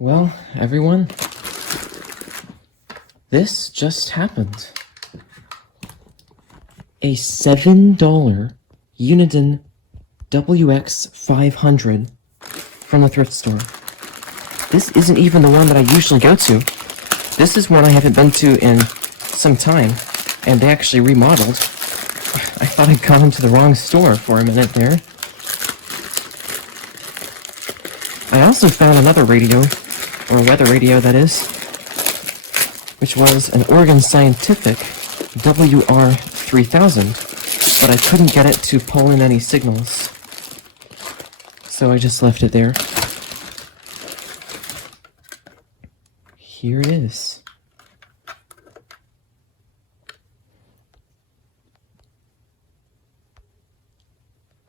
Well, everyone, this just happened. A $7 Uniden WX500 from the thrift store. This isn't even the one that I usually go to. This is one I haven't been to in some time, and they actually remodeled. I thought I'd gone into the wrong store for a minute there. I also found another radio, or weather radio that is, which was an Oregon Scientific WR3000, but I couldn't get it to pull in any signals, so I just left it there. Here it is.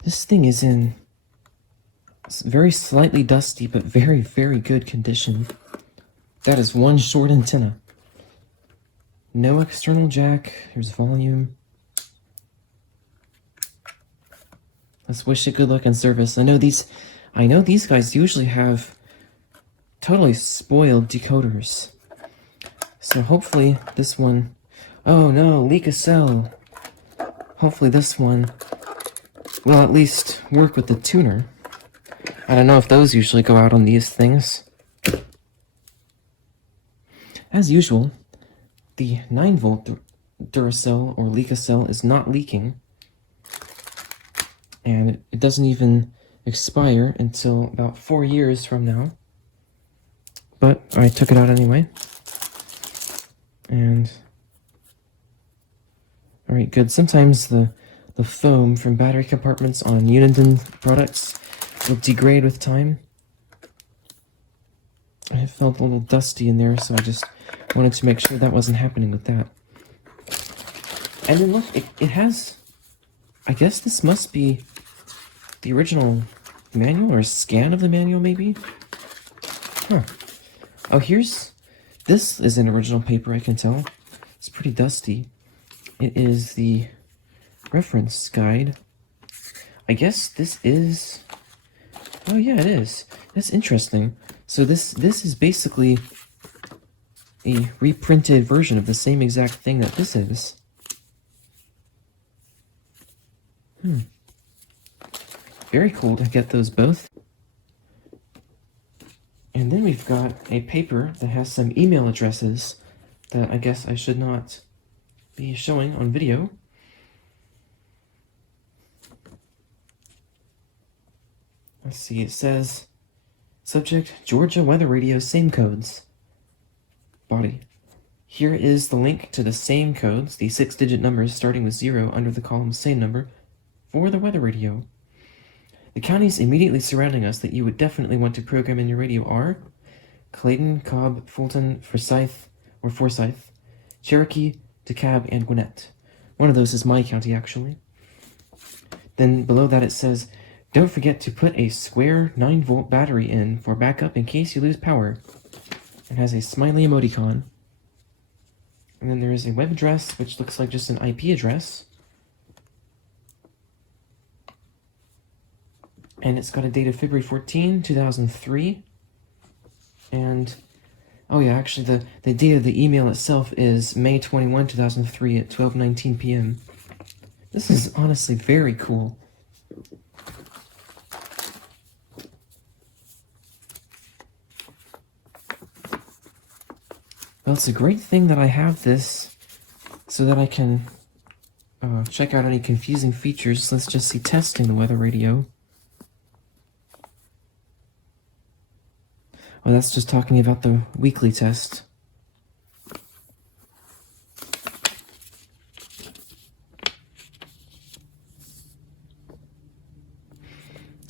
This thing is in very slightly dusty, but very, very good condition. That is one short antenna. No external jack. Here's volume. Let's wish it good luck in service. I know these guys usually have totally spoiled decoders. So hopefully this one... Oh no, leak a cell. Hopefully this one will at least work with the tuner. I don't know if those usually go out on these things. As usual, the 9-volt Duracell or Leak-A-Cell is not leaking. And it doesn't even expire until about 4 years from now. But I took it out anyway. And... alright, good. Sometimes the foam from battery compartments on Uniden products will degrade with time. It felt a little dusty in there, so I just wanted to make sure that wasn't happening with that. And then look, it has... I guess this must be the original manual, or a scan of the manual, maybe? Huh. Oh, here's... This is an original paper, I can tell. It's pretty dusty. It is the reference guide. I guess this is... Oh yeah, it is. That's interesting. So this is basically a reprinted version of the same exact thing that this is. Very cool to get those both. And then we've got a paper that has some email addresses that I guess I should not be showing on video. Let's see, it says, subject, Georgia Weather Radio, same codes. Body. Here is the link to the same codes, the 6-digit numbers starting with 0 under the column same number, for the weather radio. The counties immediately surrounding us that you would definitely want to program in your radio are Clayton, Cobb, Fulton, Forsyth, Cherokee, DeKalb, and Gwinnett. One of those is my county, actually. Then below that it says, don't forget to put a square 9-volt battery in for backup in case you lose power. It has a smiley emoticon. And then there is a web address, which looks like just an IP address. And it's got a date of February 14, 2003. And, oh yeah, actually the date of the email itself is May 21, 2003 at 12:19 p.m. This is honestly very cool. Well, it's a great thing that I have this so that I can check out any confusing features. Let's just see testing the weather radio. Oh, that's just talking about the weekly test.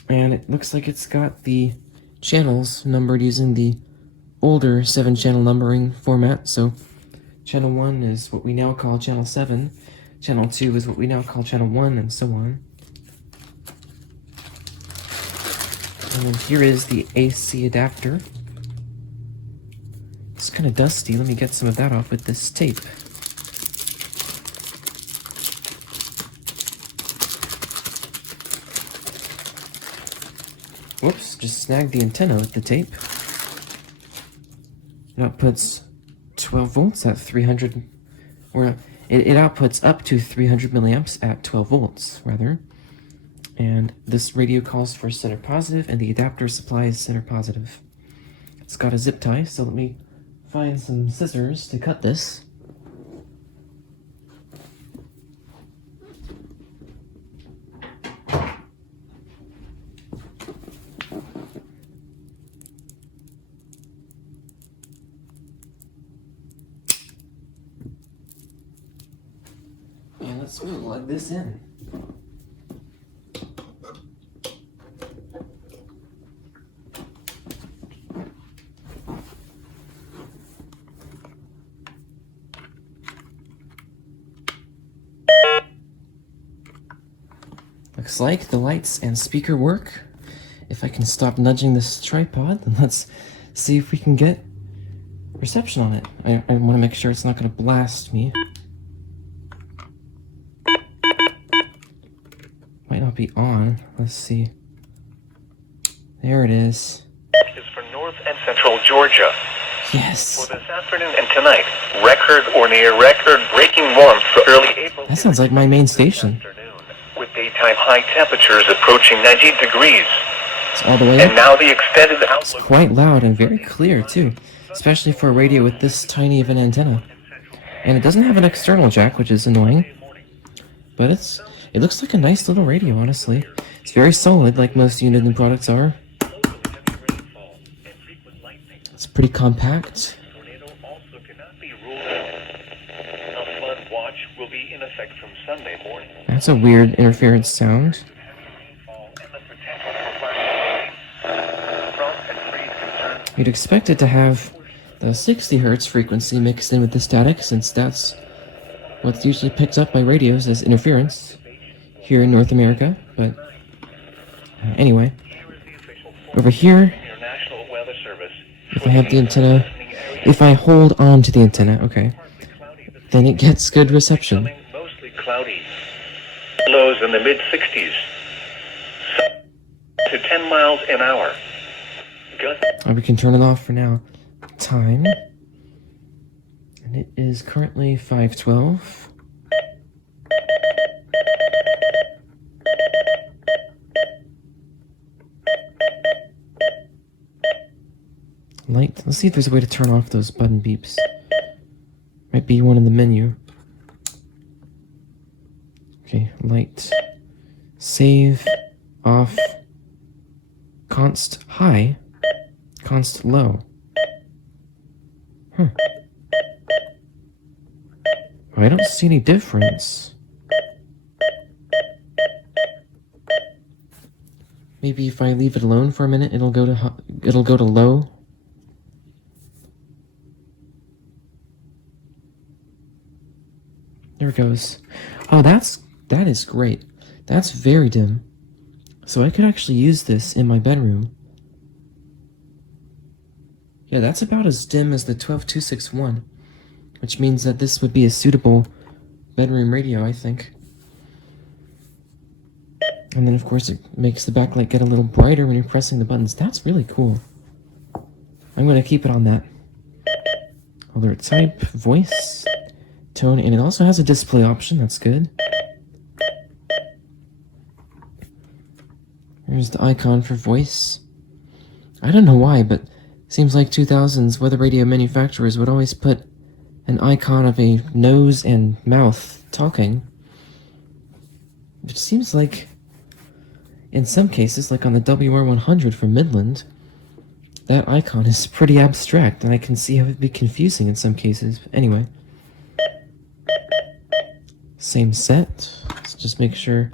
And it looks like it's got the channels numbered using the older 7-channel numbering format. So channel 1 is what we now call channel 7, channel 2 is what we now call channel 1, and so on. And then here is the AC adapter. It's kind of dusty. Let me get some of that off with this tape. Whoops, just snagged the antenna with the tape. It outputs 12 volts at 300, or it outputs up to 300 milliamps at 12 volts, rather. And this radio calls for center positive, and the adapter supplies center positive. It's got a zip tie, so let me find some scissors to cut this. And let's plug this in. Looks like the lights and speaker work. If I can stop nudging this tripod, then let's see if we can get reception on it. I want to make sure it's not going to blast me. Might not be on. Let's see. There it is. Is for North and Central Georgia. Yes. For this afternoon and tonight, record or near record breaking warmth for early April. That sounds like my main station. With daytime high temperatures approaching 90 degrees. It's all the way And up. now the extended It's outlook. quite loud and very clear too, especially for a radio with this tiny of an antenna. And it doesn't have an external jack, which is annoying. But it looks like a nice little radio, honestly. It's very solid, like most Uniden products are. It's pretty compact. Tornado also cannot be ruled out. A flood watch will be in effect from Sunday morning. That's a weird interference sound. You'd expect it to have the 60 Hz frequency mixed in with the static, since that's what's usually picked up by radios as interference here in North America, but anyway. Over here, if I have the antenna, if I hold on to the antenna, okay, then it gets good reception. Mostly cloudy. Lows in the mid-60s. To 10 miles an hour. Oh, we can turn it off for now. Time. And it is currently 5:12. Light. Let's see if there's a way to turn off those button beeps. Might be one in the menu. Okay, light. Save. Off. Const high. Const low. Huh. I don't see any difference. Maybe if I leave it alone for a minute, it'll go to low. There it goes. Oh, that is great. That's very dim. So I could actually use this in my bedroom. Yeah, that's about as dim as the 12261, which means that this would be a suitable bedroom radio, I think. And then, of course, it makes the backlight get a little brighter when you're pressing the buttons. That's really cool. I'm going to keep it on that. Alert type, voice, tone, and it also has a display option. That's good. Here's the icon for voice. I don't know why, but seems like 2000s weather radio manufacturers would always put an icon of a nose and mouth talking. It seems like, in some cases, like on the WR100 from Midland, that icon is pretty abstract, and I can see how it'd be confusing in some cases. But anyway. Same set. Let's just make sure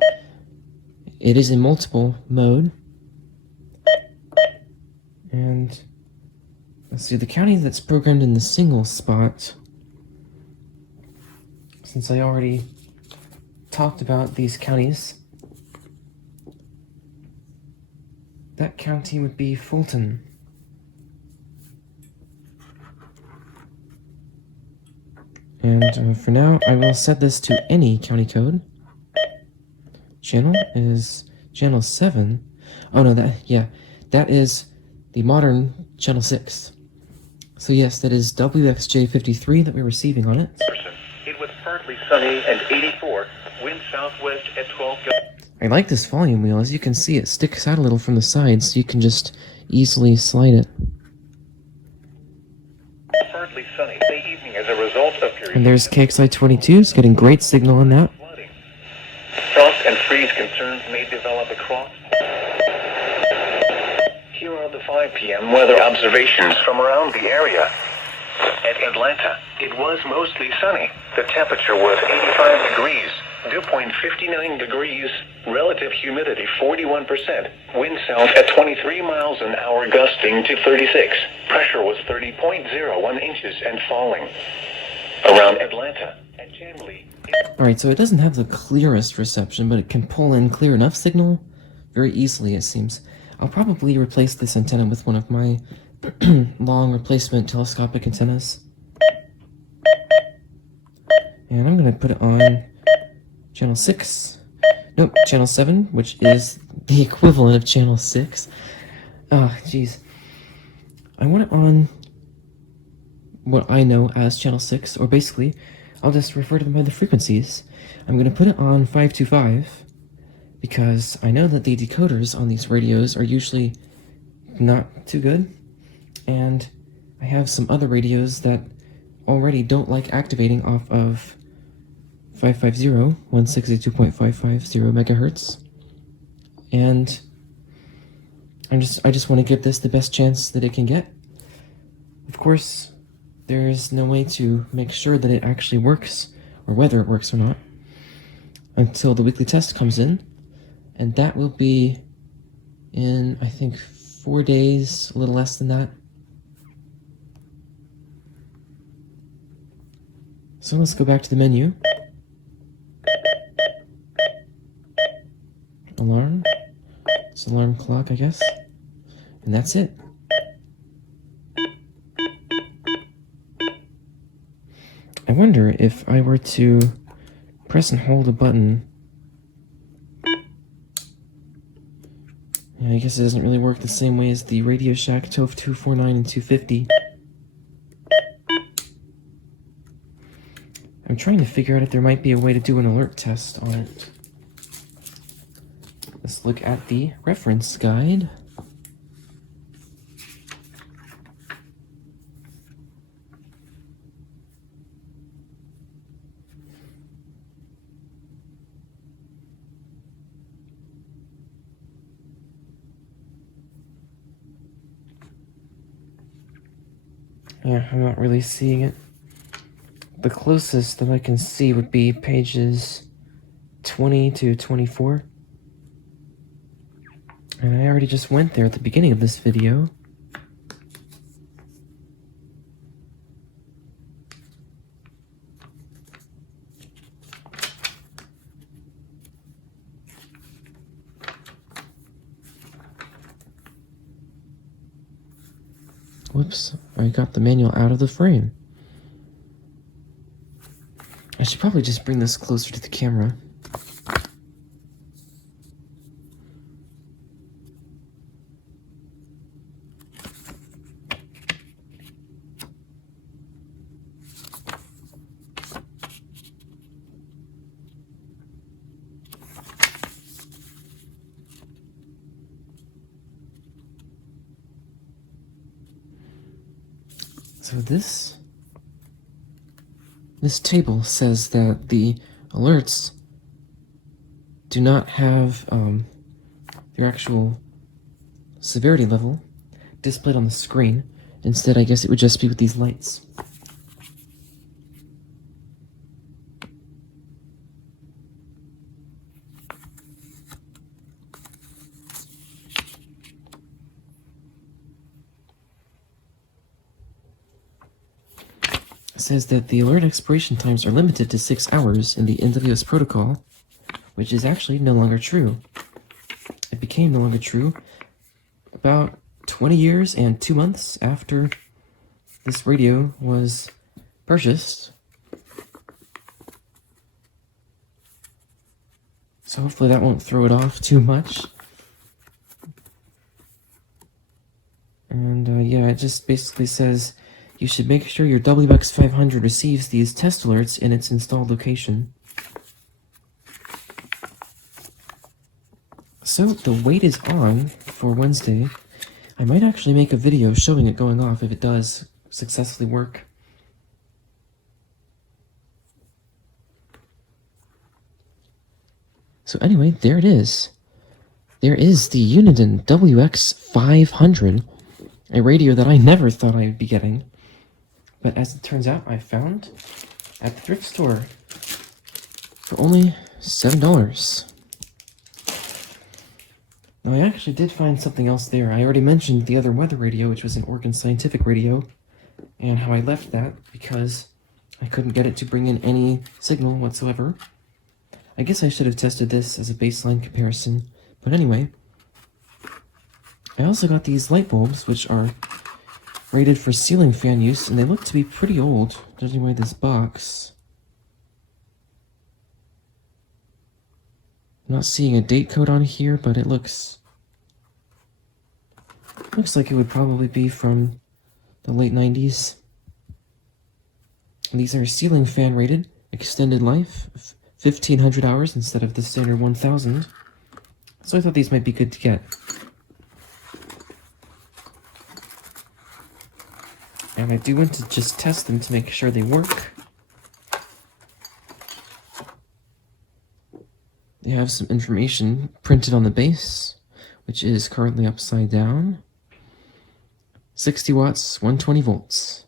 it is in multiple mode. And let's see, the county that's programmed in the single spot, since I already talked about these counties, that county would be Fulton. And for now, I will set this to any county code. Channel is channel 7. Oh no, that is the modern channel 6. So yes, that is WXJ53 that we're receiving on it. It was partly sunny and 84. Wind southwest at 12. I like this volume wheel. As you can see, it sticks out a little from the sides, so you can just easily slide it. Partly sunny in the evening as a result of period. And there's KXI-22. It's getting great signal on that. Flooding. Frost and freeze concerns may develop across. Here are the 5 p.m. weather observations from around the area. At Atlanta, it was mostly sunny. The temperature was 85 degrees. Dew point 59 degrees. Relative humidity 41%. Wind south at 23 miles an hour, gusting to 36. Pressure was 30.01 inches and falling. Around Atlanta, at Chamblee. Alright, so it doesn't have the clearest reception, but it can pull in clear enough signal very easily, it seems. I'll probably replace this antenna with one of my long replacement telescopic antennas. And I'm going to put it on channel 6. Nope, channel 7, which is the equivalent of channel 6. Ah, jeez. I want it on what I know as channel 6, or basically, I'll just refer to them by the frequencies. I'm going to put it on 525, because I know that the decoders on these radios are usually not too good, and I have some other radios that already don't like activating off of 550, 162.550 megahertz, and I just want to give this the best chance that it can get. Of course, there's no way to make sure that it actually works, or whether it works or not, until the weekly test comes in, and that will be in, I think, 4 days, a little less than that. So let's go back to the menu. Alarm. It's alarm clock, I guess. And that's it. I wonder if I were to press and hold a button. Yeah, I guess it doesn't really work the same way as the Radio Shack TOF 249 and 250. I'm trying to figure out if there might be a way to do an alert test on it. Let's look at the reference guide. Yeah, I'm not really seeing it. The closest that I can see would be pages 20 to 24. And I already just went there at the beginning of this video. Whoops, I got the manual out of the frame. I should probably just bring this closer to the camera. So this table says that the alerts do not have their actual severity level displayed on the screen. Instead, I guess it would just be with these lights. It says that the alert expiration times are limited to 6 hours in the NWS protocol, which is actually no longer true. It became no longer true about 20 years and 2 months after this radio was purchased. So hopefully that won't throw it off too much. And yeah, it just basically says you should make sure your WX500 receives these test alerts in its installed location. So, the wait is on for Wednesday. I might actually make a video showing it going off if it does successfully work. So anyway, there it is. There is the Uniden WX500, a radio that I never thought I would be getting. But as it turns out, I found at the thrift store for only $7. Now, I actually did find something else there. I already mentioned the other weather radio, which was an Oregon Scientific radio, and how I left that because I couldn't get it to bring in any signal whatsoever. I guess I should have tested this as a baseline comparison, but anyway. I also got these light bulbs, which are rated for ceiling fan use, and they look to be pretty old, judging by this box. I'm not seeing a date code on here, but it looks like it would probably be from the late 90s. And these are ceiling fan rated, extended life, 1,500 hours instead of the standard 1,000. So I thought these might be good to get. And I do want to just test them to make sure they work. They have some information printed on the base, which is currently upside down. 60 watts, 120 volts.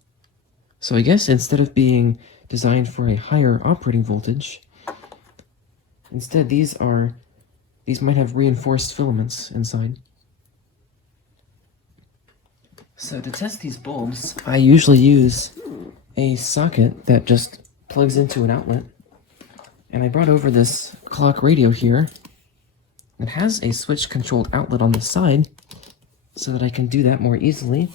So I guess instead of being designed for a higher operating voltage, instead these might have reinforced filaments inside. So to test these bulbs, I usually use a socket that just plugs into an outlet. And I brought over this clock radio here. It has a switch-controlled outlet on the side, so that I can do that more easily.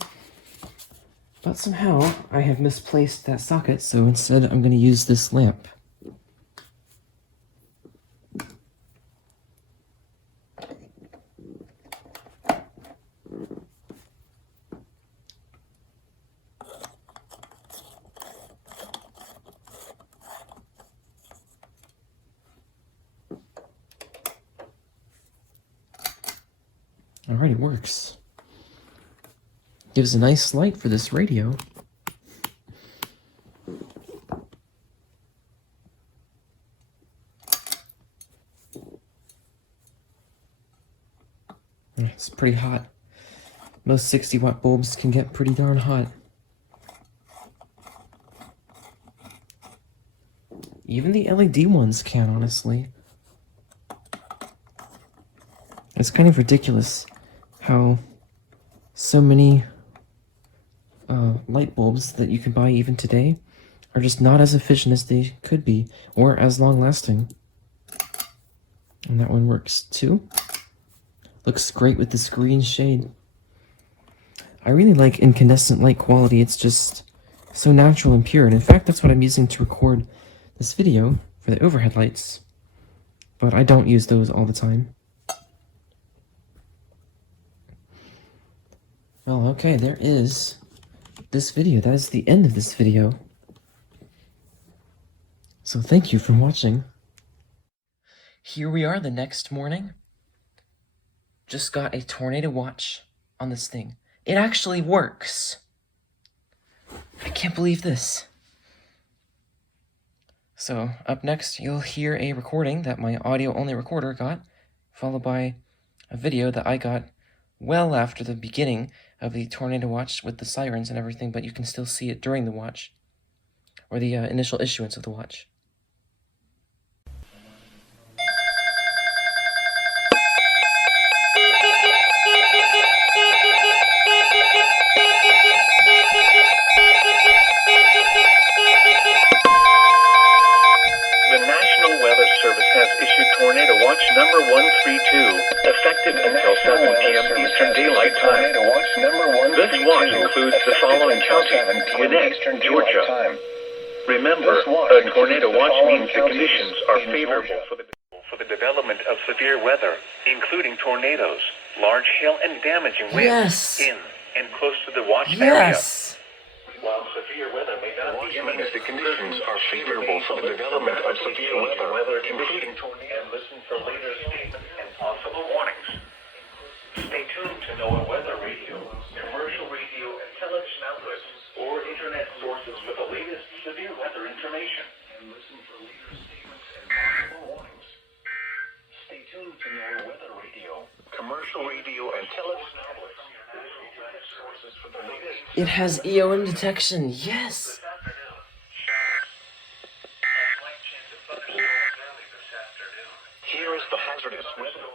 But somehow, I have misplaced that socket, so instead I'm going to use this lamp. Alright, it works. Gives a nice light for this radio. It's pretty hot. Most 60-watt bulbs can get pretty darn hot. Even the LED ones can, honestly. It's kind of ridiculous how so many light bulbs that you can buy even today are just not as efficient as they could be, or as long-lasting. And that one works too. Looks great with this green shade. I really like incandescent light quality. It's just so natural and pure, and in fact that's what I'm using to record this video for the overhead lights. But I don't use those all the time. Well, okay, there is this video. That is the end of this video. So thank you for watching. Here we are the next morning. Just got a tornado watch on this thing. It actually works. I can't believe this. So up next, you'll hear a recording that my audio-only recorder got, followed by a video that I got well after the beginning of the tornado watch with the sirens and everything, but you can still see it during the watch, or the initial issuance of the watch. The National Weather Service has issued Tornado Watch number 132, effective until 7 p.m. Eastern Daylight Time. This watch includes the following county: Gwinnett, Georgia. Remember, a tornado watch means the conditions are favorable for the development of severe weather, including tornadoes, large hail, and damaging winds Yes. in and close to the watch Yes. area. While which means the conditions are favorable for the development of severe weather, including tornadoes. Listen for later statements and possible warnings. Stay tuned to NOAA Weather Radio, commercial radio and television outlets, or internet sources for the latest severe weather information. And listen for later statements and possible warnings. Stay tuned to NOAA Weather Radio, commercial radio and television outlets, or internet sources for the latest. It has EOM detection. Yes. Here is the hazardous weather